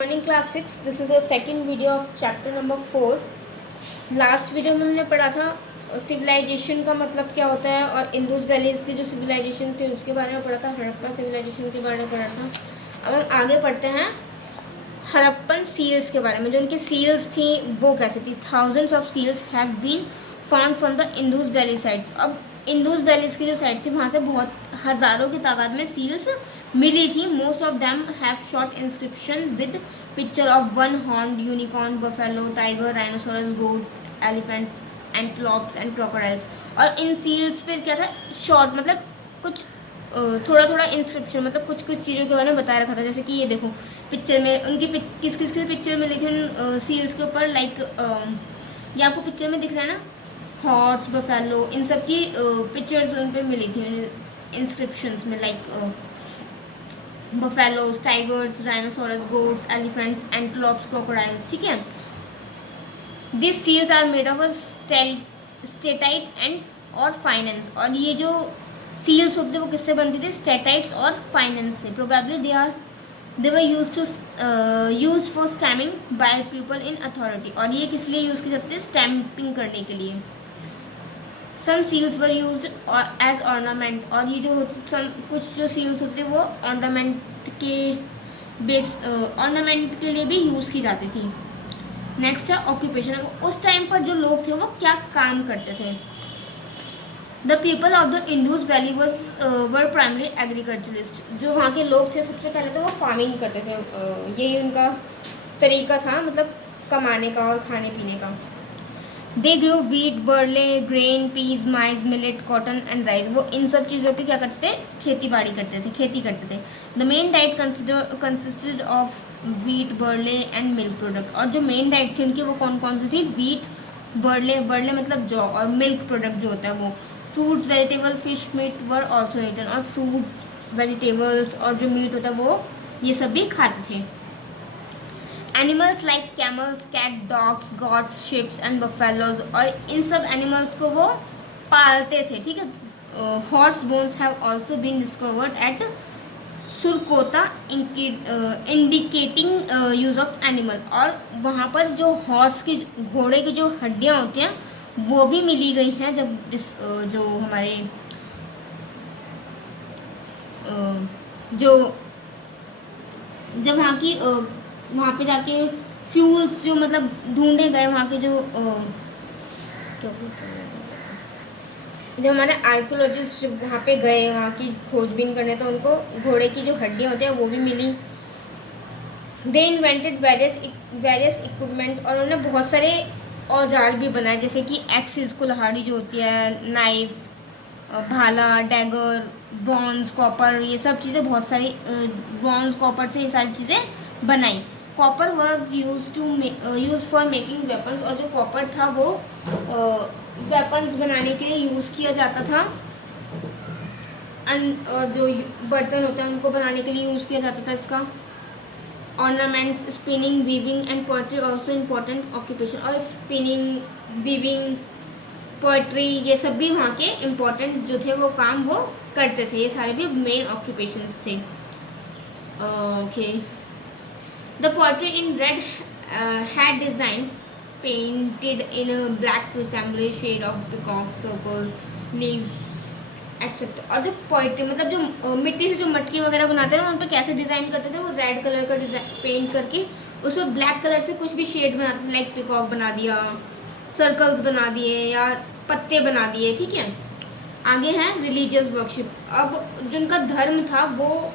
Morning class 6 this is the second video of chapter number 4। Last video में हमने पढ़ा था सिविलाइजेशन का मतलब क्या होता है और इंडस वैलीज की जो सिविलाइजेशन थी उसके बारे में पढ़ा था। हड़प्पा सिविलाइजेशन के बारे में पढ़ा था। अब हम आगे पढ़ते हैं हड़प्पन सील्स के बारे में। जो उनकी सील्स थी वो कैसी थी। Thousands of seals have been found from the Indus valley sites. अब इंडस वैलीज की जो साइट थी वहाँ से बहुत हज़ारों की तादाद में सील्स मिली थी। Most of them have short inscription with picture of one horn unicorn, buffalo, tiger, rhinoceros, goat, elephants, antelopes and crocodiles. और इन सील्स पे क्या था, शॉर्ट मतलब कुछ थोड़ा थोड़ा इंस्क्रिप्शन मतलब कुछ कुछ चीज़ों के बारे में बताया रखा था। जैसे कि ये देखो पिक्चर में उनकी किस किस की पिक्चर में लिखी उन सील्स के ऊपर। लाइक ये आपको पिक्चर में दिख रहा है ना, हॉर्स, बफेलो, इन सब की पिक्चर्स उन पर मिली थी इंस्क्रिप्शंस में। Like buffaloes, tigers, rhinoceros, goats, elephants, antelopes, crocodiles. ठीक है, this seals are made of steatite and और फाइनेंस। और ये जो सील्स होते थे वो किससे बनती थी, स्टेटाइट्स और फाइनेंस से। Probably they were use for stamping by people in authority. और ये किस लिए यूज़ की जाती थी, स्टैम्पिंग करने के लिए। सम seals were use as ornament. और ये जो कुछ जो सील्स होती थी वो ऑर्नामेंट के लिए भी यूज़ की जाती थी। नेक्स्ट है ऑक्यूपेशन। उस टाइम पर जो लोग थे वो क्या काम करते थे। The people of the Indus valley were primary agriculturist. जो वहाँ के लोग थे सबसे पहले तो वो फार्मिंग करते थे। यही उनका तरीका था, मतलब कमाने का और खाने पीने का। They grow wheat, barley, grain, peas, maize, millet, cotton and rice. वो इन सब चीज़ों की क्या करते थे, खेती बाड़ी करते थे, खेती करते थे। The main diet consisted of wheat, barley and milk product. और जो मेन डाइट थी उनकी वो कौन कौन सी थी, वीट, बर्ले मतलब जौ, और मिल्क प्रोडक्ट जो होता है वो। Fruits, vegetable, fish, meat were also eaten. और फ्रूट्स, वेजिटेबल्स और जो मीट होता है वो ये सब भी खाते थे। Animals like camels, cat, dogs, goats, sheeps and buffaloes. और इन सब एनिमल्स को वो पालते थे। ठीक है, horse bones have also been discovered at Surkota indicating use of animal. और वहाँ पर जो हॉर्स की, घोड़े की जो हड्डियाँ होती हैं वो भी मिली गई हैं। जब जो हमारे जो जब वहाँ पे जाके फ्यूल्स जो मतलब ढूंढे गए, वहाँ के जो क्या बोलते हैं, जब हमारे आर्कोलॉजिस्ट जब वहाँ पे गए वहाँ की खोजबीन करने, तो उनको घोड़े की जो हड्डियाँ होती हैं वो भी मिली। दे इन्वेंटेड वेरियस इक्विपमेंट। और उन्होंने बहुत सारे औजार भी बनाए, जैसे कि एक्सिस, कुल्हाड़ी जो होती है, नाइफ, भाला, डैगर, ब्रॉन्ज, कॉपर, ये सब चीज़ें बहुत सारी ब्रॉन्ज, कॉपर से ये सारी चीज़ें बनाई। Copper was use for making weapons. और जो कॉपर था वो वेपन्स बनाने के लिए यूज़ किया जाता था। और जो बर्तन होते हैं उनको बनाने के लिए यूज़ किया जाता था इसका। Ornaments, spinning, weaving and poetry also important occupation. और स्पिनिंग, वीविंग, पोएट्री ये सब भी वहाँ के इम्पोर्टेंट जो थे वो काम वो करते थे। ये सारे भी मेन ऑक्यूपेशंस थे। Okay, the pottery in red had design painted in black resemble shade of peacock, circle, leaves etcetera. और जो पोएट्री मतलब जो मिट्टी से जो मटकी वगैरह बनाते हैं ना, उन पर कैसे डिज़ाइन करते थे, वो रेड कलर का डिज़ाइन पेंट करके उस पर ब्लैक कलर से कुछ भी शेड बनाते थे। लाइक पिकॉक बना दिया, सर्कल्स बना दिए या पत्ते बना दिए। ठीक है, आगे है रिलीजियस वर्शिप। अब जिनका धर्म था वो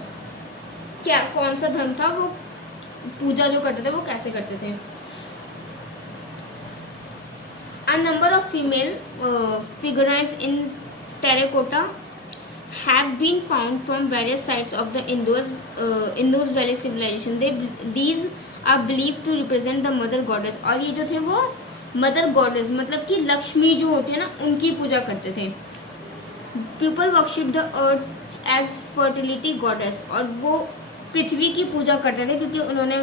क्या, कौन सा धर्म था, वो पूजा जो करते थे वो कैसे करते थे। A number of female figurines in terracotta have been found from various sites of the Indus Valley civilization. These are believed to represent the mother goddess. और ये जो थे वो मदर गॉडेस मतलब कि लक्ष्मी जो होती है ना, उनकी पूजा करते थे। People worship the earth as fertility goddess. और वो पृथ्वी की पूजा करते थे क्योंकि उन्होंने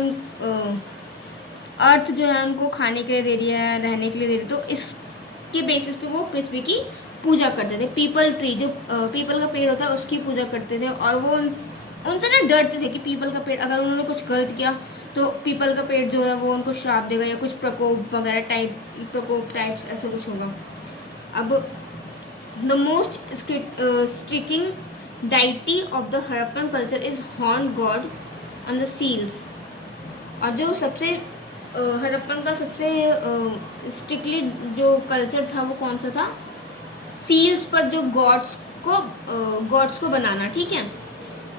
अर्थ जो है उनको खाने के लिए दे रही है, रहने के लिए दे रही है, तो इसके बेसिस पे वो पृथ्वी की पूजा करते थे। पीपल ट्री, जो पीपल का पेड़ होता है उसकी पूजा करते थे। और वो उनसे ना डरते थे कि पीपल का पेड़ अगर उन्होंने कुछ गलत किया तो पीपल का पेड़ जो है वो उनको श्राप देगा या कुछ प्रकोप वगैरह प्रकोप टाइप्स ऐसा कुछ होगा। अब the most striking deity of the Harappan culture is horn god on the seals. और जो सबसे हड़प्पन का सबसे स्ट्रिक्टली जो कल्चर था वो कौन सा था, सील्स पर जो गॉड्स को बनाना, ठीक है।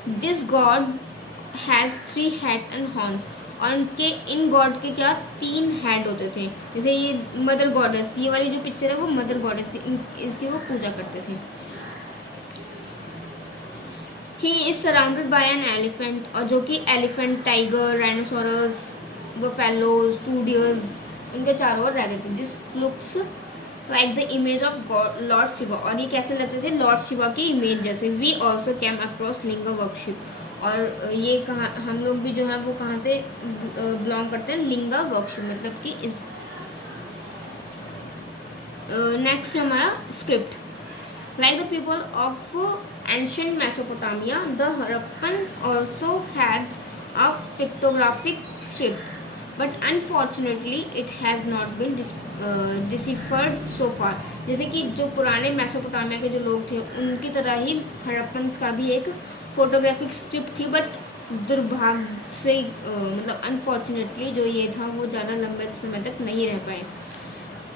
This God has 3 heads and horns. और उनके इन गॉड के क्या 3 हेड होते थे। जैसे ये मदर गॉडेस, ये वाली जो पिक्चर है वो मदर गॉडेस, इसकी वो पूजा करते थे। He is surrounded by an elephant, और जो कि elephant, tiger, rhinoceros, buffaloes, 2 dears इनके चारों ओर रहते थे। This looks like the image of Lord Shiva. और ये कैसे लगते थे, लॉर्ड शिवा की इमेज जैसे। वी ऑल्सो कैम अक्रॉस लिंग वर्कशिप। और ये कहाँ हम लोग भी जो है वो कहाँ से बिलोंग करते हैं, लिंगा वर्कशिप, मतलब कि इस। नेक्स्ट हमारा script. Like the people of ancient Mesopotamia, the Harappan also had a pictographic script, but unfortunately it has not been deciphered so far. जैसे कि जो पुराने मेसोपोटामिया के जो लोग थे उनकी तरह ही हड़प्पन्स का भी एक फोटोग्राफिक स्क्रिप्ट थी, बट दुर्भाग्य से मतलब अनफॉर्चुनेटली जो ये था वो ज़्यादा लंबे समय तक नहीं रह पाए।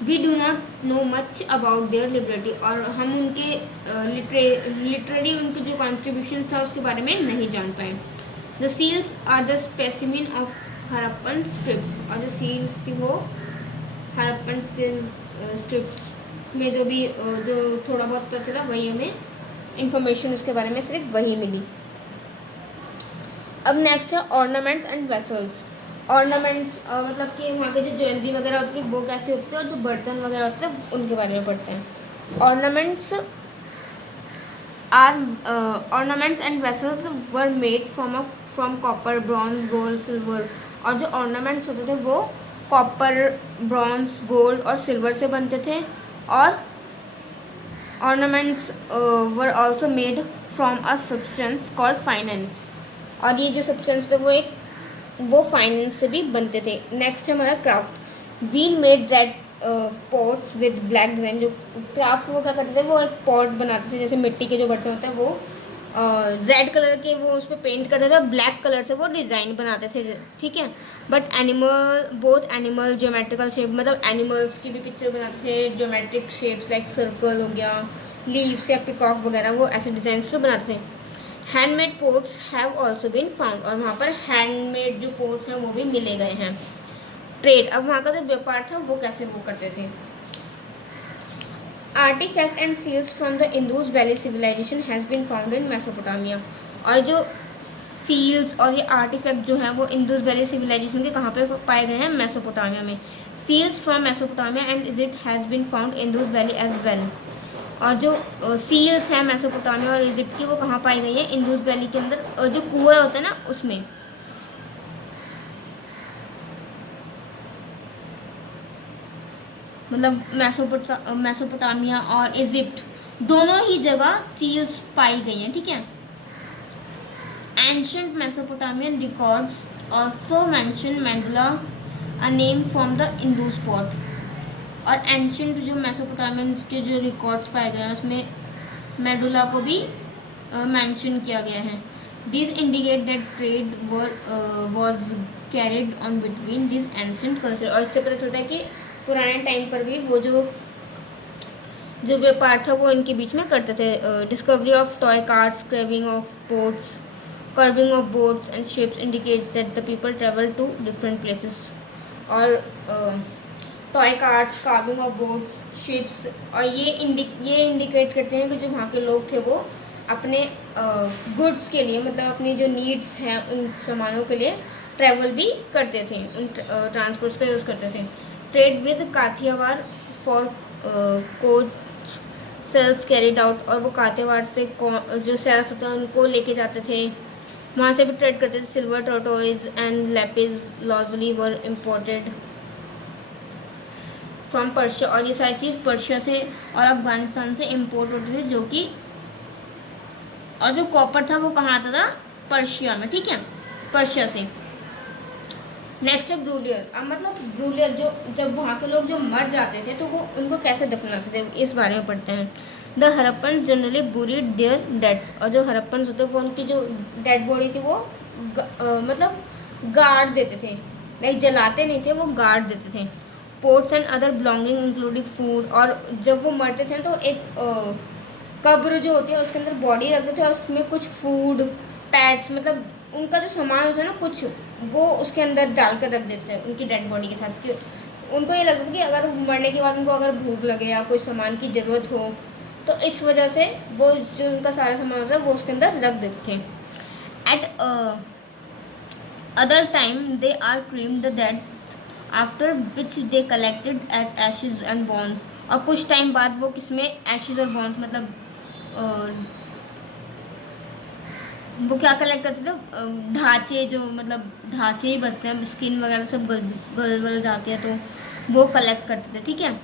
We do not know much about their liberty. और हम उनके लिटरेरी उनके जो कॉन्ट्रीब्यूशंस था उसके बारे में नहीं जान पाए। The seals are the specimen of Harappan scripts. और जो सील्स थी वो हड़प्पन स्क्रिप्ट्स में जो भी जो थोड़ा बहुत पता चला वही हमें इंफॉर्मेशन उसके बारे में सिर्फ वही मिली। अब नेक्स्ट है ऑर्नामेंट्स एंड वेसल्स। ऑर्नामेंट्स मतलब कि वहाँ के जो ज्वेलरी वगैरह होती है वो कैसे होती थी, और जो बर्तन वगैरह होते थे उनके बारे में पढ़ते हैं। Ornaments and vessels were made from copper, bronze, gold, silver. और जो ऑर्नामेंट्स होते थे वो कॉपर, ब्रॉन्ज, गोल्ड और सिल्वर से बनते थे। और ornaments were also made from a substance called finance. और ये जो सब्सटेंस थे वो फाइनेंस से भी बनते थे। नेक्स्ट हमारा craft. Wheel made red pots with black design. जो क्राफ्ट वो क्या करते थे, वो एक पॉट बनाते थे, जैसे मिट्टी के जो बर्तन होते हैं वो रेड कलर के वो उस पर पेंट करते थे, ब्लैक कलर से वो डिज़ाइन बनाते थे, ठीक है। But both animal geometrical shape, मतलब एनिमल्स की भी पिक्चर बनाते थे, ज्योमेट्रिक शेप्स लाइक सर्कल हो गया, लीव्स या पिकॉक वगैरह, वो ऐसे डिज़ाइंस पे बनाते थे। Handmade pots have also been found. और वहाँ पर हैंडमेड जो पोट्स हैं वो भी मिले गए हैं। ट्रेड। अब वहाँ का जो व्यापार था वो कैसे वो करते थे। Artifact and seals from the Indus valley civilization has been found in Mesopotamia. और जो सील्स और ये आर्टिफैक्ट जो हैं वो इंडस वैली सिविलाइजेशन के कहाँ पे पाए गए हैं, मेसोपोटामिया में। Seals from Mesopotamia and Egypt has been found Indus valley as well. और जो सील्स हैं मेसोपोटामिया और इजिप्ट की वो कहाँ पाई गई हैं, इंडस वैली के अंदर, जो कुआं होता है ना उसमें। मतलब मेसोपोटामिया और इजिप्ट दोनों ही जगह सील्स पाई गई हैं, ठीक है। Ancient Mesopotamian records also mention medulla, a name from the Indus pot. और एंशिएंट जो मेसोपोटामियन के जो रिकॉर्ड्स पाए गए हैं उसमें मेडुला को भी मेंशन किया गया है। This indicate that trade was carried on between this ancient culture. और इससे पता चलता है कि पुराने टाइम पर भी वो जो व्यापार था वो इनके बीच में करते थे। Discovery of toy carts, carving of boats and ships indicates that the people travel to different places. और toy carts, carving of boats, ships, और ये इंडिकेट करते हैं कि जो वहाँ के लोग थे वो अपने गुड्स के लिए, मतलब अपनी जो नीड्स हैं उन सामानों के लिए ट्रैवल भी करते थे, उन ट्रांसपोर्ट्स का यूज़ करते थे। Trade with Kathiawar for conch shells carried out. और वो काथियावाड़ से जो सेल्स होते हैं उनको लेके जाते थे, वहाँ से भी ट्रेड करते थे। Silver, tortoise and Lapis lazuli were imported from Persia. और ये सारी चीज़ पर्शिया से और अफगानिस्तान से इम्पोर्ट होती थी, जो कि और जो कॉपर था वो कहाँ आता था, पर्शिया में, ठीक है, पर्शिया से। नेक्स्ट है ब्रूलियर। अब मतलब ब्रूलियर जो जब वहाँ के लोग जो मर जाते थे तो वो उनको कैसे दफनाते थे, इस बारे में पढ़ते हैं। द हड़प्पन जनरली बुरीड देयर डेड्स, और जो हड़प्पन होते वो उनकी जो डेड बॉडी थी वो मतलब गाड़ देते थे, लाइक जलाते नहीं थे, वो गाड़ देते थे। Ports and other belonging including food, और जब वो मरते थे तो एक कब्र जो होती है उसके अंदर बॉडी रखते थे और उसमें कुछ फूड पैट्स मतलब उनका जो सामान होता है ना कुछ, वो उसके अंदर डाल कर रख देते थे उनकी डेड बॉडी के साथ, कि उनको ये लगता था कि अगर मरने के बाद उनको अगर भूख लगे या कोई सामान की ज़रूरत हो तो इस वजह से वो जो उनका सारा सामान होता है वो उसके अंदर रख देते थे। At other time they are cream the dead after which they collected at ashes and bones, और कुछ टाइम बाद वो किसमें एशेज और बॉन्स मतलब वो क्या कलेक्ट करते थे, ढांचे जो मतलब ढांचे ही बचते हैं, स्किन वगैरह सब गल जाती है तो वो कलेक्ट करते थे, ठीक है।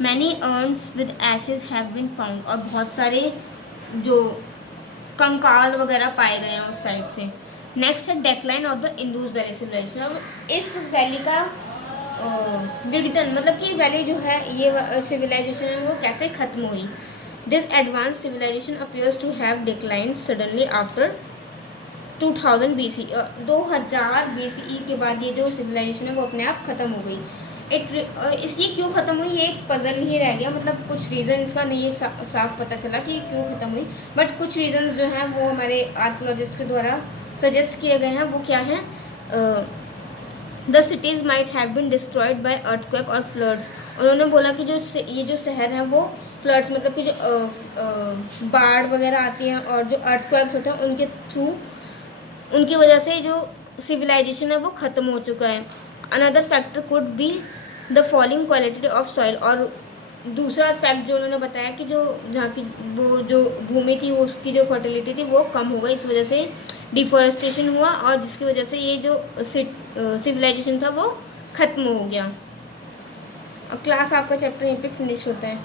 Many urns with ashes have been found, और बहुत सारे जो कंकाल वगैरह पाए गए हैं उस साइड से। नेक्स्ट है decline of the Indus valley civilisation. अब इस वैली का विघटन मतलब कि वैली जो है ये सिविलाइजेशन है वो कैसे ख़त्म हुई। This advance civilization appears to have declined suddenly after 2000 BC, 2000 BCE के बाद ये जो सिविलाइजेशन है वो अपने आप ख़त्म हो गई। इसलिए क्यों ख़त्म हुई ये एक पजल ही रह गया, मतलब कुछ रीज़न इसका नहीं साफ पता चला कि क्यों ख़त्म हुई, बट कुछ रीज़न जो हैं वो हमारे आर्कोलॉजिस्ट के द्वारा सजेस्ट किए गए हैं। वो क्या हैं, the cities might have been destroyed by earthquake और फ्लड्स। उन्होंने बोला कि जो ये जो शहर है वो फ्लड्स मतलब कि जो बाढ़ वगैरह आती हैं और जो अर्थक्वेक्स होते हैं उनके थ्रू उनकी वजह से जो सिविलाइजेशन है वो ख़त्म हो चुका है। Another factor could be the falling quality of soil, और दूसरा फैक्ट जो उन्होंने बताया कि जो जहाँ की वो जो भूमि थी वो उसकी जो फर्टिलिटी थी वो कम हो गई, इस वजह से डिफॉरेस्टेशन हुआ और जिसकी वजह से ये जो सिविलाइजेशन था वो ख़त्म हो गया। और क्लास आपका चैप्टर यहीं पे फिनिश होता है।